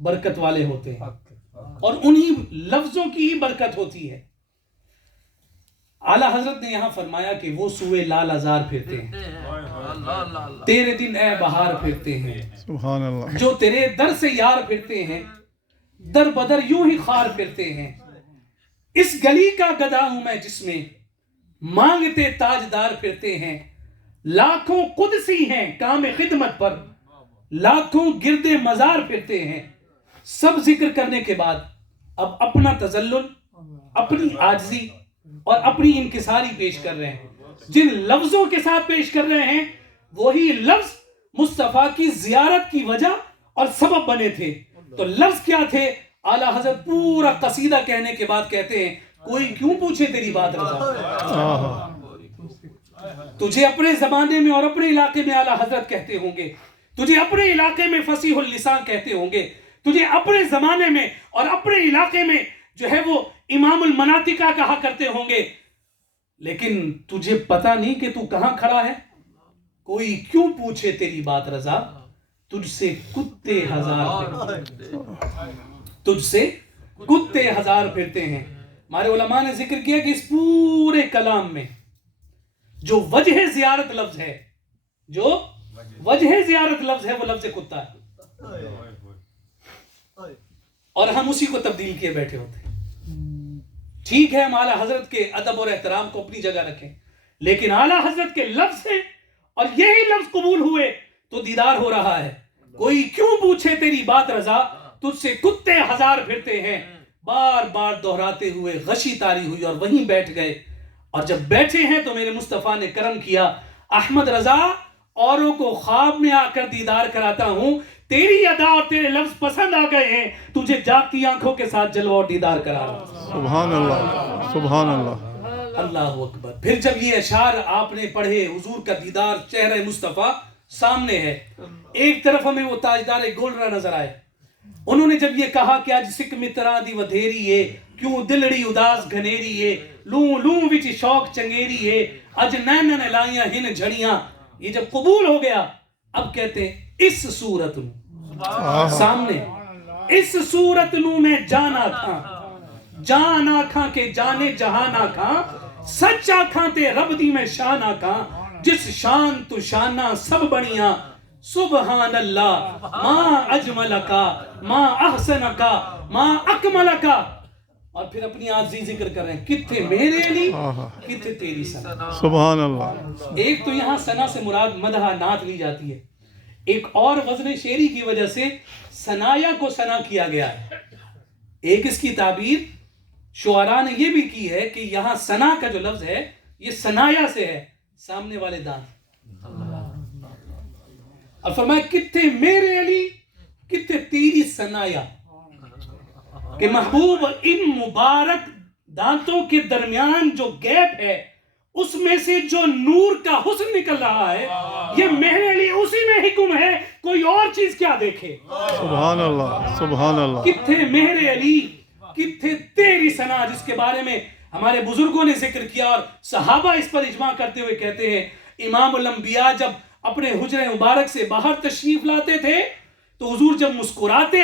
برکت والے ہوتے ہیں اور انہی لفظوں کی ہی برکت ہوتی ہے. اعلیٰ حضرت نے یہاں فرمایا کہ وہ سوئے لال ازار پھرتے ہیں، تیرے دن اے بہار پھرتے ہیں، سبحان اللہ. جو تیرے در سے یار پھرتے ہیں، در بدر یوں ہی خار پھرتے ہیں. اس گلی کا گدا ہوں میں جس میں مانگتے تاجدار پھرتے ہیں. لاکھوں قدسی ہیں کام خدمت پر، لاکھوں گرد مزار پھرتے ہیں. سب ذکر کرنے کے بعد اب اپنا تذلل، اپنی عاجزی اور اپنی انکساری پیش کر رہے ہیں. جن لفظوں کے ساتھ پیش کر رہے ہیں وہی لفظ مصطفیٰ کی زیارت کی وجہ اور سبب بنے تھے. تو لفظ کیا تھے؟ اعلیٰ حضرت پورا قصیدہ کہنے کے بعد کہتے ہیں کوئی کیوں پوچھے تیری بات رضا. تجھے اپنے زمانے میں اور اپنے علاقے میں اعلیٰ حضرت کہتے ہوں گے، تجھے اپنے علاقے میں فصیح اللسان کہتے ہوں گے، تجھے اپنے زمانے میں اور اپنے علاقے میں جو ہے وہ امام المناطقہ کہا کرتے ہوں گے. لیکن تجھے پتا نہیں کہ تو کہاں کھڑا ہے. کوئی کیوں پوچھے تیری بات رضا، تجھ سے کتے ہزار تجھ سے کتے ہزار پھرتے ہیں. ہمارے علماء نے ذکر کیا کہ اس پورے کلام میں جو وجہ زیارت لفظ ہے، جو وجہ زیارت لفظ ہے وہ لفظ کتا ہے، اور ہم اسی کو تبدیل کیے بیٹھے ہوتے ہیں. ٹھیک ہے ہم اعلیٰ حضرت کے ادب اور احترام کو اپنی جگہ رکھیں، لیکن اعلیٰ حضرت کے لفظ ہیں اور یہی لفظ قبول ہوئے تو دیدار ہو رہا ہے. کوئی کیوں پوچھے تیری بات رضا، تجھ سے کتے ہزار پھرتے ہیں. بار بار دہراتے ہوئے غشی طاری ہوئی اور وہیں بیٹھ گئے. اور جب بیٹھے ہیں تو میرے مصطفیٰ نے کرم کیا. احمد رضا اوروں کو خواب میں آ کر دیدار کراتا ہوں، تیری ادا اور تیرے لفظ پسند آ گئے ہیں، تجھے جاگتی آنکھوں کے ساتھ جلوہ اور دیدار کرا رہا ہوں. سبحان اللہ. سبحان اللہ. اللہ اکبر. پھر جب یہ اشعار آپ نے پڑھے، حضور کا دیدار چہرہ مصطفیٰ سامنے ہے. ایک طرف ہمیں وہ تاجدار گولرا نظر آئے. انہوں نے جب یہ کہا کہ آج سکھ مترا دی ودھیری ہے، کیوں دلڑی اداس گھنیری ہے، لوں لوں وچ شوق چنگیری ہے، اج نینن لائیاں ہن جھڑیاں. یہ جب قبول ہو گیا اب کہتے ہیں اس صورت نو سامنے، اس صورت نو میں جانا کھاں، جان آکھاں کے جانے جہان آکھاں، سچ آکھاں تے رب دی میں شان آکھاں، جس شان تو شانہ سب بنیاں. سبحان اللہ ما اجملکا ما احسنکا ما اکملکا. اور پھر اپنی عاجزی ذکر کر رہے ہیں، کتھے میرے علی کتھے تیری ثنا. سبحان اللہ. ایک تو یہاں ثنا سے مراد مدح نعت لی جاتی ہے، ایک اور وزن شعری کی وجہ سے ثنایا کو ثنا کیا گیا ہے. ایک اس کی تعبیر شعراء نے یہ بھی کی ہے کہ یہاں ثنا کا جو لفظ ہے یہ ثنایا سے ہے، سامنے والے دانت. اور فرمایا کتھے میرے علی کتھے تیری ثنایا، کہ محبوب ان مبارک دانتوں کے درمیان جو گیپ ہے اس میں سے جو نور کا حسن نکل رہا ہے، یہ میرے لیے اسی میں حکم ہے، کوئی اور چیز کیا دیکھے۔ سبحان اللہ سبحان اللہ کتھے میرے علی، کتھے تیری ثنا، جس کے بارے میں ہمارے بزرگوں نے ذکر کیا اور صحابہ اس پر اجماع کرتے ہوئے کہتے ہیں، امام الانبیاء جب اپنے حجرہ مبارک سے باہر تشریف لاتے تھے تو حضور جب مسکراتے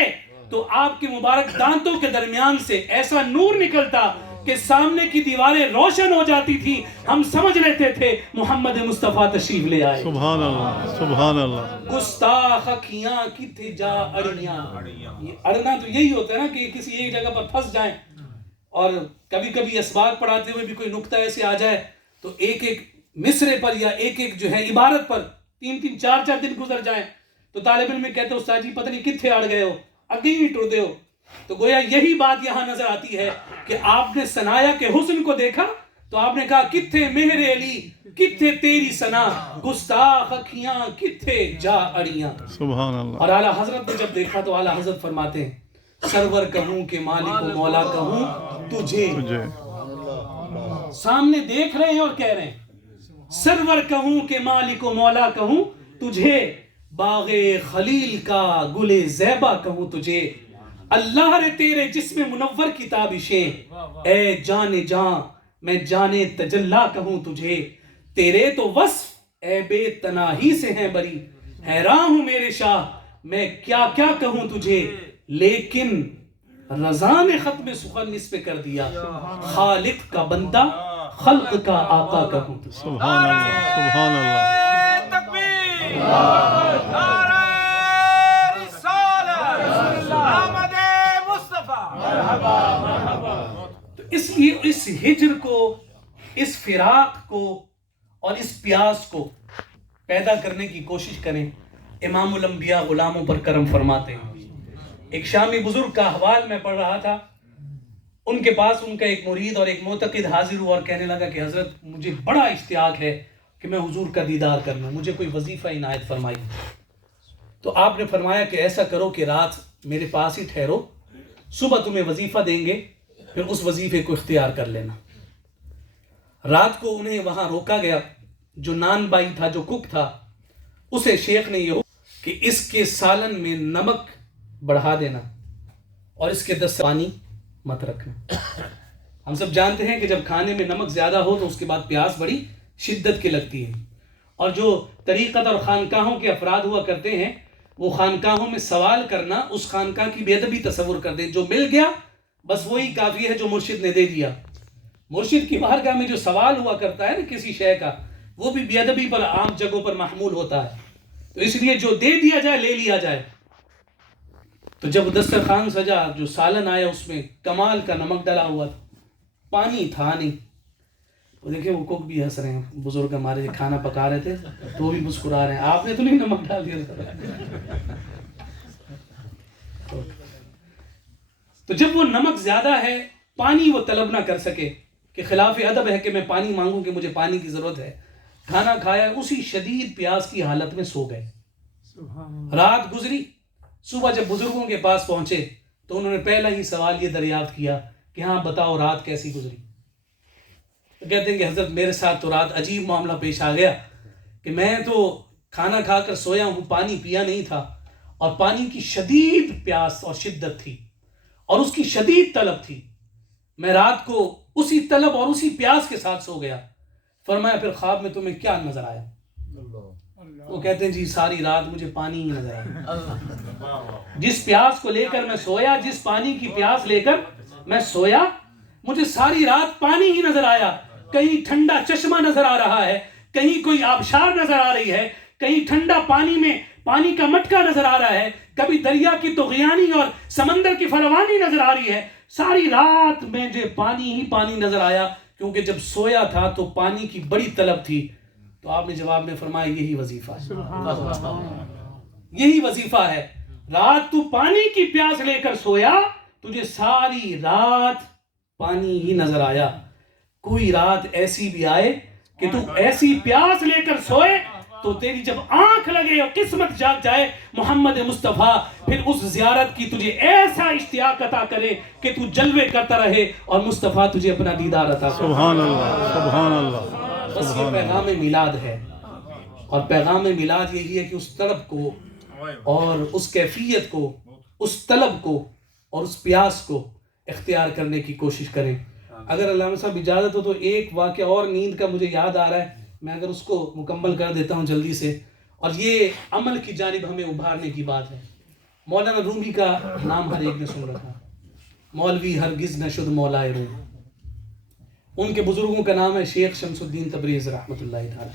تو آپ کے مبارک دانتوں کے درمیان سے ایسا نور نکلتا کہ سامنے کی دیواریں روشن ہو جاتی تھی، ہم سمجھ لیتے تھے محمد مصطفیٰ تشریف لے آئے۔ سبحان اللہ سبحان اللہ گستاخ اکھیاں کتھے جا اڑیاں، یہ اڑنا تو یہی ہوتا ہے نا کہ کسی ایک جگہ پر پھنس جائیں، اور کبھی کبھی اسباق پڑھاتے ہوئے بھی کوئی نقطہ ایسے آ جائے تو ایک ایک مصرے پر یا ایک ایک جو ہے عبارت پر 3 4 دن گزر جائیں تو طالب علم کہتے ہیں استاد جی پتہ نہیں کتھے اڑ گئے ہو، اگے ہی ٹر دے ہو۔ تو گویا یہی بات یہاں نظر آتی ہے کہ آپ نے ثنایا کے حسن کو دیکھا تو آپ نے کہا کتھے مہر علی، کتھے تیری ثنا، گستاخ اکھیاں کتھے جا اڑیاں۔ سبحان اللہ اور اعلیٰ حضرت نے جب دیکھا تو اعلیٰ حضرت فرماتے ہیں سرور کہوں کہ مالک و مولا کہوں تجھے، تجھے سامنے دیکھ رہے ہیں اور کہہ رہے ہیں سرور کہوں کہ مالک و مولا کہوں تجھے، باغ خلیل کا گل زیبا کہوں تجھے، اللہ رے تیرے جسم منور کی تابشیں، اے جان جاں میں جانے تجلا کہوں تجھے، تیرے تو وصف اے بے تناہی سے ہیں بری، حیران ہوں میرے شاہ میں کیا کیا کہوں تجھے، لیکن رضا نے ختم سخن اس پہ کر دیا، خالق کا بندہ خلق کا آقا کہوں تجھے۔ سبحان اللہ سبحان اللہ تو اس لیے اس ہجر کو، اس فراق کو اور اس پیاس کو پیدا کرنے کی کوشش کریں۔ امام الانبیاء غلاموں پر کرم فرماتے ہیں۔ ایک شامی بزرگ کا احوال میں پڑھ رہا تھا، ان کے پاس ان کا ایک مرید اور ایک معتقد حاضر ہوا اور کہنے لگا کہ حضرت مجھے بڑا اشتیاق ہے کہ میں حضور کا دیدار کر لوں، مجھے کوئی وظیفہ عنایت فرمائی۔ تو آپ نے فرمایا کہ ایسا کرو کہ رات میرے پاس ہی ٹھہرو، صبح تمہیں وظیفہ دیں گے، پھر اس وظیفے کو اختیار کر لینا۔ رات کو انہیں وہاں روکا گیا، جو نان بائی تھا، جو کک تھا، اسے شیخ نے یہ کہ اس کے سالن میں نمک بڑھا دینا اور اس کے 10 پانی مت رکھنا۔ ہم سب جانتے ہیں کہ جب کھانے میں نمک زیادہ ہو تو اس کے بعد پیاس بڑی شدت کی لگتی ہے، اور جو طریقت اور خانقاہوں کے افراد ہوا کرتے ہیں وہ خانقاہوں میں سوال کرنا اس خانقاہ کی بے ادبی تصور کر دیں، جو مل گیا بس وہی کافی ہے جو مرشد نے دے دیا۔ مرشد کی بارگاہ میں جو سوال ہوا کرتا ہے نا کسی شے کا، وہ بھی بے ادبی پر عام جگہوں پر محمول ہوتا ہے، تو اس لیے جو دے دیا جائے لے لیا جائے۔ تو جب دسترخوان سجا، جو سالن آیا اس میں کمال کا نمک ڈلا ہوا تھا، پانی تھا نہیں۔ وہ دیکھیں وہ کوک بھی ہنس رہے ہیں، بزرگ ہمارے کھانا پکا رہے تھے تو وہ بھی مسکرا رہے ہیں، آپ نے تو نہیں نمک ڈال دیا۔ تو جب وہ نمک زیادہ ہے، پانی وہ طلب نہ کر سکے کہ خلاف ادب ہے کہ میں پانی مانگوں کہ مجھے پانی کی ضرورت ہے، کھانا کھایا، اسی شدید پیاس کی حالت میں سو گئے۔ رات گزری، صبح جب بزرگوں کے پاس پہنچے تو انہوں نے پہلا ہی سوال یہ دریافت کیا کہ ہاں بتاؤ رات کیسی گزری؟ تو کہتے ہیں کہ حضرت میرے ساتھ تو رات عجیب معاملہ پیش آ گیا کہ میں تو کھانا کھا کر سویا ہوں، پانی پیا نہیں تھا، اور پانی کی شدید پیاس اور شدت تھی اور اس کی شدید طلب تھی۔ میں رات کو اسی طلب اور اسی پیاس کے ساتھ سو گیا۔ فرمایا پھر خواب میں تمہیں کیا نظر آیا؟ وہ کہتے ہیں جی ساری رات مجھے پانی ہی نظر آیا، جس پیاس کو لے کر میں سویا، جس پانی کی پیاس لے کر میں سویا، مجھے ساری رات پانی ہی نظر آیا۔ کہیں ٹھنڈا چشمہ نظر آ رہا ہے، کہیں کوئی آبشار نظر آ رہی ہے، کہیں ٹھنڈا پانی میں پانی کا مٹکا نظر آ رہا ہے، کبھی دریا کی طغیانی اور سمندر کی فروانی نظر آ رہی ہے۔ ساری رات مجھے پانی ہی پانی نظر آیا، کیونکہ جب سویا تھا تو پانی کی بڑی طلب تھی۔ تو آپ نے جواب میں فرمایا یہی وظیفہ ہے، یہی وظیفہ ہے۔ رات تو پانی کی پیاس لے کر سویا، تجھے ساری رات پانی ہی نظر آیا۔ کوئی رات ایسی بھی آئے کہ تو ایسی پیاس لے کر سوئے تو تیری جب آنکھ لگے اور قسمت جاگ جائے، محمد مصطفیٰ پھر اس زیارت کی تجھے ایسا اشتیاق عطا کرے کہ تو جلوے کرتا رہے اور مصطفیٰ تجھے اپنا دیدار عطا کرے۔ سبحان اللہ سبحان اللہ بس یہ پیغام میلاد ہے، اور پیغام میلاد یہی ہے کہ اس طلب کو اور اس کیفیت کو، اس طلب کو اور اس پیاس کو اختیار کرنے کی کوشش کریں۔ اگر علامہ صاحب اجازت ہو تو ایک واقعہ اور نیند کا مجھے یاد آ رہا ہے، میں اگر اس کو مکمل کر دیتا ہوں جلدی سے، اور یہ عمل کی جانب ہمیں ابھارنے کی بات ہے۔ مولانا رومی کا نام ہر ایک نے سن رکھا، مولوی ہرگز نہ شد مولائے روم۔ ان کے بزرگوں کا نام ہے شیخ شمس الدین تبریز رحمۃ اللہ تعالی۔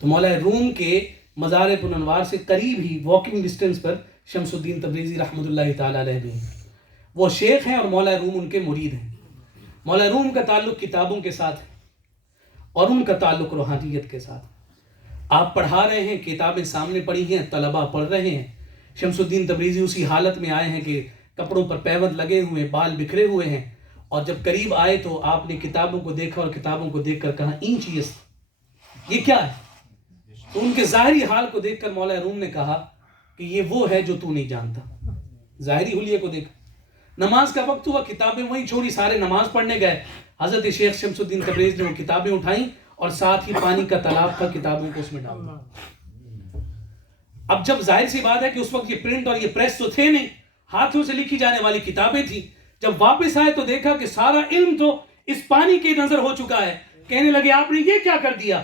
تو مولائے روم کے مزار پننوار سے قریب ہی واکنگ ڈسٹنس پر شمس الدین تبریزی رحمۃ اللہ تعالی علیہ بھی ہیں۔ وہ شیخ ہیں اور مولائے روم ان کے مرید ہیں۔ مولائے روم کا تعلق کتابوں کے ساتھ ہے اور ان کا تعلق روحانیت کے ساتھ۔ آپ پڑھا رہے ہیں، کتابیں سامنے پڑھی ہیں، طلباء پڑھ رہے ہیں۔ شمس الدین تبریزی اسی حالت میں آئے ہیں کہ کپڑوں پر پیوند لگے ہوئے، بال بکھرے ہوئے ہیں، اور جب قریب آئے تو آپ نے کتابوں کو دیکھا اور کتابوں کو دیکھ کر کہا اینچ یہ کیا ہے؟ تو ان کے ظاہری حال کو دیکھ کر مولا روم نے کہا کہ یہ وہ ہے جو تو نہیں جانتا۔ ظاہری حلیے کو دیکھ۔ نماز کا وقت ہوا، کتابیں وہیں چھوڑی، سارے نماز پڑھنے گئے۔ حضرت شیخ شمس الدین تبریز نے وہ کتابیں اٹھائیں اور ساتھ ہی پانی کا تالاب تھا، کتابوں کو اس میں ڈال دیا۔ اب جب ظاہر سی بات ہے کہ اس وقت یہ پرنٹ اور یہ پریس تو تھے نہیں، ہاتھوں سے لکھی جانے والی کتابیں تھیں۔ جب واپس آئے تو دیکھا کہ سارا علم تو اس پانی کے نظر ہو چکا ہے۔ کہنے لگے آپ نے یہ کیا کر دیا؟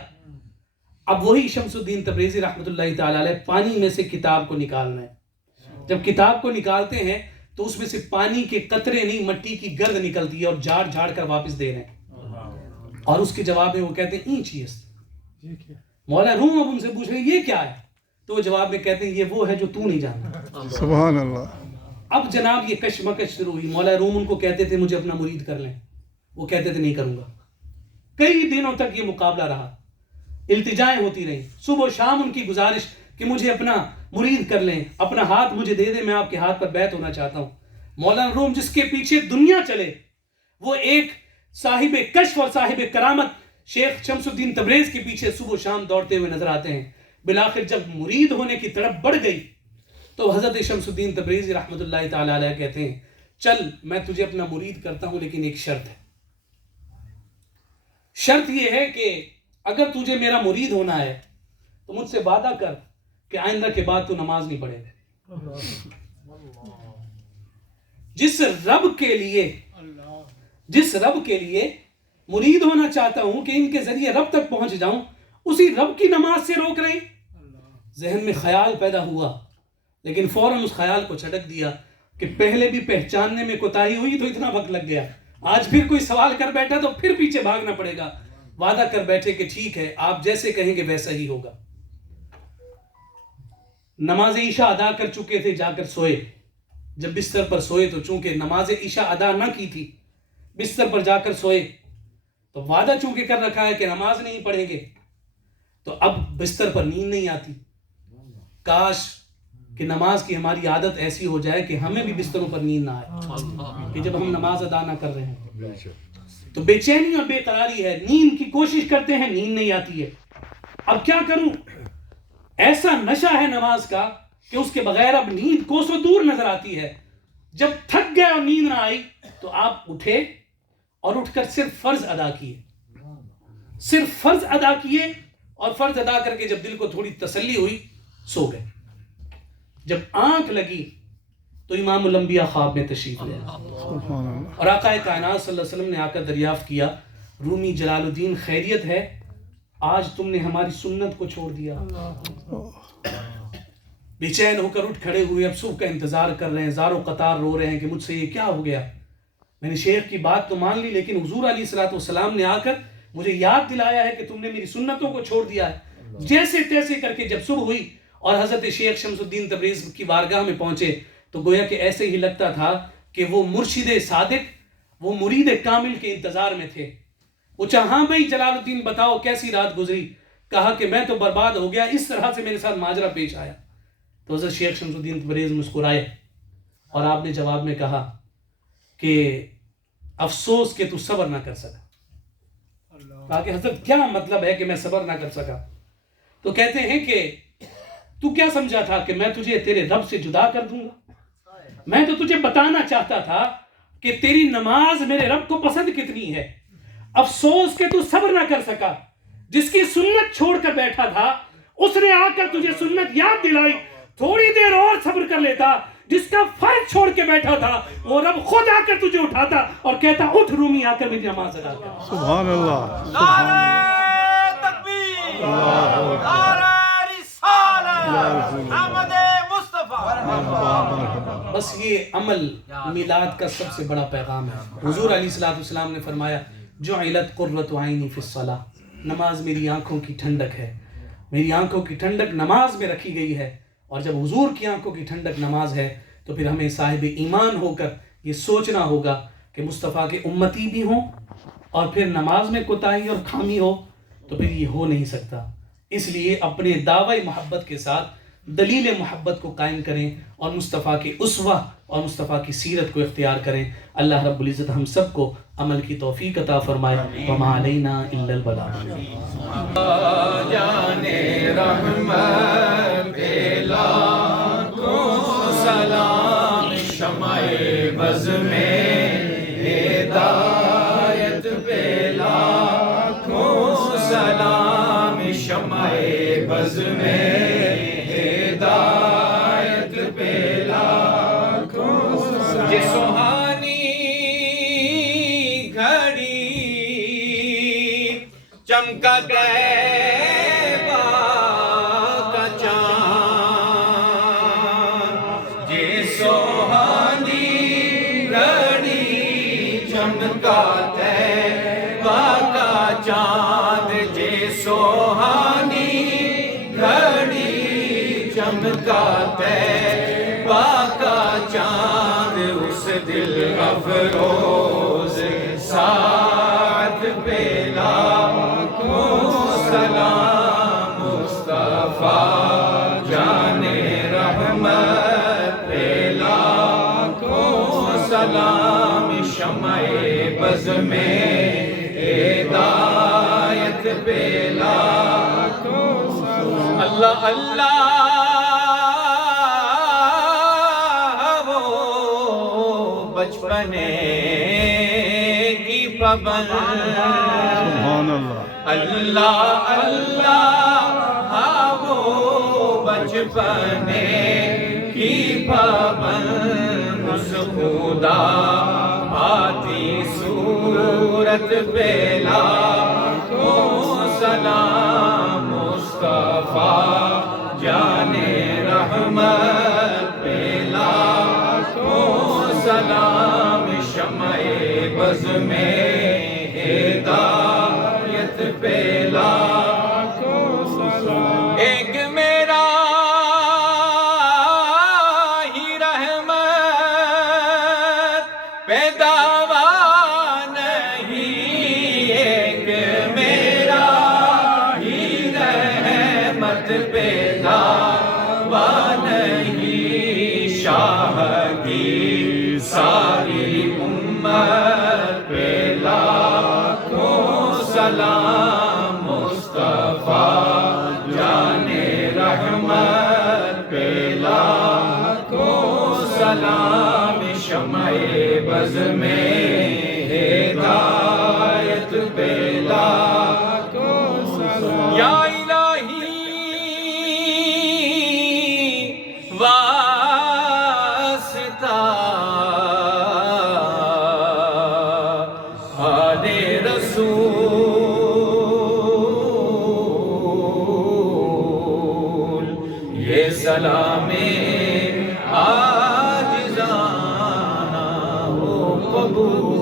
اب وہی شمس الدین تبریزی رحمۃ اللہ تعالی علیہ پانی میں سے کتاب کو نکالنا ہے۔ جب کتاب کو نکالتے ہیں تو اس میں سے پانی کے قطرے نہیں، مٹی کی گرد نکلتی ہے اور جھاڑ جھاڑ کر واپس دے رہے ہیں، اور اس کے جواب میں وہ کہتے ہیں این چیز۔ مولا روم اب ان سے پوچھ رہے یہ کیا ہے؟ تو وہ جواب میں کہتے ہیں یہ وہ ہے جو تو نہیں جانتا۔ سبحان اللہ۔ اب جناب یہ کشمکش شروع ہوئی۔ مولا روم ان کو کہتے تھے مجھے اپنا مرید کر لیں، وہ کہتے تھے نہیں کروں گا۔ کئی دنوں تک یہ مقابلہ رہا، التجائیں ہوتی رہیں، صبح و شام ان کی گزارش کہ مجھے اپنا مرید کر لیں، اپنا ہاتھ مجھے دے دیں، میں آپ کے ہاتھ پر بیعت ہونا چاہتا ہوں۔ مولانا روم جس کے پیچھے دنیا چلے، وہ ایک صاحب کشف اور صاحب کرامت شیخ شمس الدین تبریز کے پیچھے صبح و شام دوڑتے ہوئے نظر آتے ہیں۔ بالآخر جب مرید ہونے کی طرف بڑھ گئی تو حضرت شمس الدین تبریزی رحمۃ اللہ تعالی علیہ کہتے ہیں چل میں تجھے اپنا مرید کرتا ہوں، لیکن ایک شرط ہے۔ شرط یہ ہے کہ اگر تجھے میرا مرید ہونا ہے تو مجھ سے وعدہ کر کہ آئندہ کے بعد تو نماز نہیں پڑھے گا۔ جس رب کے لیے مرید ہونا چاہتا ہوں کہ ان کے ذریعے رب تک پہنچ جاؤں، اسی رب کی نماز سے روک رہے ہیں۔ ذہن میں خیال پیدا ہوا، لیکن فوراً اس خیال کو چھٹک دیا کہ پہلے بھی پہچاننے میں کوتاہی ہوئی تو اتنا وقت لگ گیا، آج پھر کوئی سوال کر بیٹھا تو پھر پیچھے بھاگنا پڑے گا۔ وعدہ کر بیٹھے کہ ٹھیک ہے آپ جیسے کہیں گے ویسا ہی ہوگا۔ نماز عشاء ادا کر چکے تھے، جا کر سوئے۔ جب بستر پر سوئے تو چونکہ نماز عشاء ادا نہ کی تھی، بستر پر جا کر سوئے تو وعدہ چونکہ کر رکھا ہے کہ نماز نہیں پڑھیں گے، تو اب بستر پر نیند نہیں آتی۔ کاش کہ نماز کی ہماری عادت ایسی ہو جائے کہ ہمیں بھی بستروں پر نیند نہ آئے، کہ جب ہم نماز ادا نہ کر رہے ہیں تو بے چینی اور بے قراری ہے، نیند کی کوشش کرتے ہیں، نیند نہیں آتی ہے۔ اب کیا کروں؟ ایسا نشہ ہے نماز کا کہ اس کے بغیر اب نیند کوسوں دور نظر آتی ہے۔ جب تھک گئے اور نیند نہ آئی تو آپ اٹھے اور اٹھ کر صرف فرض ادا کیے، صرف فرض ادا کیے، اور فرض ادا کر کے جب دل کو تھوڑی تسلی ہوئی سو گئے۔ جب آنکھ لگی تو امام الانبیاء خواب میں تشریف لے آئے اور آقا کائنات صلی اللہ علیہ وسلم نے آ کر دریافت کیا رومی جلال الدین خیریت ہے؟ آج تم نے ہماری سنت کو چھوڑ دیا۔ بے چین ہو کر اٹھ کھڑے ہوئے، اب صبح کا انتظار کر رہے ہیں، زارو قطار رو رہے ہیں کہ مجھ سے یہ کیا ہو گیا؟ میں نے شیخ کی بات تو مان لی، لیکن حضور علیہ الصلوۃ والسلام نے آ کر مجھے یاد دلایا ہے کہ تم نے میری سنتوں کو چھوڑ دیا ہے۔ جیسے تیسے کر کے جب صبح ہوئی اور حضرت شیخ شمس الدین تبریز کی بارگاہ میں پہنچے تو گویا کہ ایسے ہی لگتا تھا کہ وہ مرشد صادق، وہ مرید کامل کے انتظار میں تھے۔ پوچھا ہاں بھائی جلال الدین بتاؤ کیسی رات گزری؟ کہا کہ میں تو برباد ہو گیا، اس طرح سے میرے ساتھ ماجرا پیش آیا۔ تو حضرت شیخ شمس الدین تبریز مسکرائے اور آپ نے جواب میں کہا کہ افسوس کہ تو صبر نہ کر سکا۔ کہا کہ حضرت کیا مطلب ہے کہ میں صبر نہ کر سکا؟ تو کہتے ہیں کہ تو کیا سمجھا تھا کہ میں تجھے تیرے رب سے جدا کر دوں گا؟ میں تو تجھے بتانا چاہتا تھا کہ تیری نماز میرے رب کو پسند کتنی ہے۔ افسوس کہ تو صبر نہ کر سکا، جس کی سنت چھوڑ کر بیٹھا تھا اس نے آ کر تجھے سنت یاد دلائی، تھوڑی دیر اور صبر کر لیتا۔ جس کا فرض چھوڑ کے بیٹھا تھا وہ رب خود آ کر تجھے اٹھاتا اور کہتا اٹھ رومی، آ کر میری نماز ادا کر۔ سبحان اللہ، نعرہ تکبیر، نعرہ رسالت، احمد مصطفیٰ۔ بس یہ عمل میلاد کا سب سے بڑا پیغام ہے۔ حضور علیہ السلام نے فرمایا جعلت قرۃ عینی فی الصلاۃ، نماز میری آنکھوں کی ٹھنڈک ہے، میری آنکھوں کی ٹھنڈک نماز میں رکھی گئی ہے۔ اور جب حضور کی آنکھوں کی ٹھنڈک نماز ہے تو پھر ہمیں صاحب ایمان ہو کر یہ سوچنا ہوگا کہ مصطفیٰ کے امتی بھی ہوں اور پھر نماز میں کوتاہی اور خامی ہو تو پھر یہ ہو نہیں سکتا۔ اس لیے اپنے دعوی محبت کے ساتھ دلیل محبت کو قائم کریں اور مصطفیٰ کے اسوہ اور مصطفیٰ کی سیرت کو اختیار کریں۔ اللہ رب العزت ہم سب کو عمل کی توفیق عطا فرمائے۔ وما علینا الا البلاغ۔ جانے رحمت لاکھوں سلام، شمع بز میں ہدایت پہ لاکھوں سلام، شمع بز میں ہدایت پہ لاکھوں سلام۔ یہ سہانی گھڑی چمکا طیبہ کا چاند، یہ سہانی گھڑی چمکا طیبہ کا چاند، یہ سہانی گھڑی چمکا طیبہ کا چاند، اس دل افروز ساتھ پہ لاکھوں سلام، مصطفیٰ جانے رحمت پہ لاکھوں سلام، شمع بز میں ہدایت پہ لاکھوں سلام۔ اللہ اللہ وہ بچپنے کی پابند، سبحان اللہ، اللہ اللہ ہاں وہ بچپنے کی پابند، اس خدا آتی صورت پہ لاکھوں سلام، مصطفیٰ جانے رحمت پہ لاکھوں سلام، شمع بز میں ہدایت پہ لاکھوں سلام۔ ایک میرا ہی رحمت پہ دعویٰ نہیں، ایک میرا ہی رحمت پہ دعویٰ نہیں، شاہ کی ساری امت پہ لاکھوں سلام، مصطفیٰ جانے رحمت پہ لاکھوں سلام، شمع بز میں ہدایت پہ لاکھوں سلام۔ یا الہی واسطہ رسول، یہ سلام عاجزانہ ہو قبول۔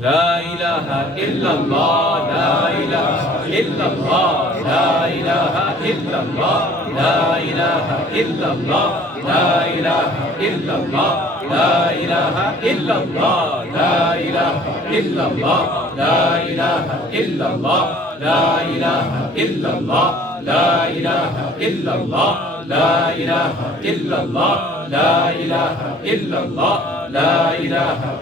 لا الہ الا اللہ، لا الہ الا اللہ، لا الہ الا اللہ، لا الہ الا اللہ، لا الہ الا اللہ، لا الہ الا اللہ، لا الہ الا اللہ، لا الہ الا اللہ، لا الہ الا اللہ، لا الہ الا اللہ، لا الہ الا اللہ، لا الہ الا اللہ، لا الہ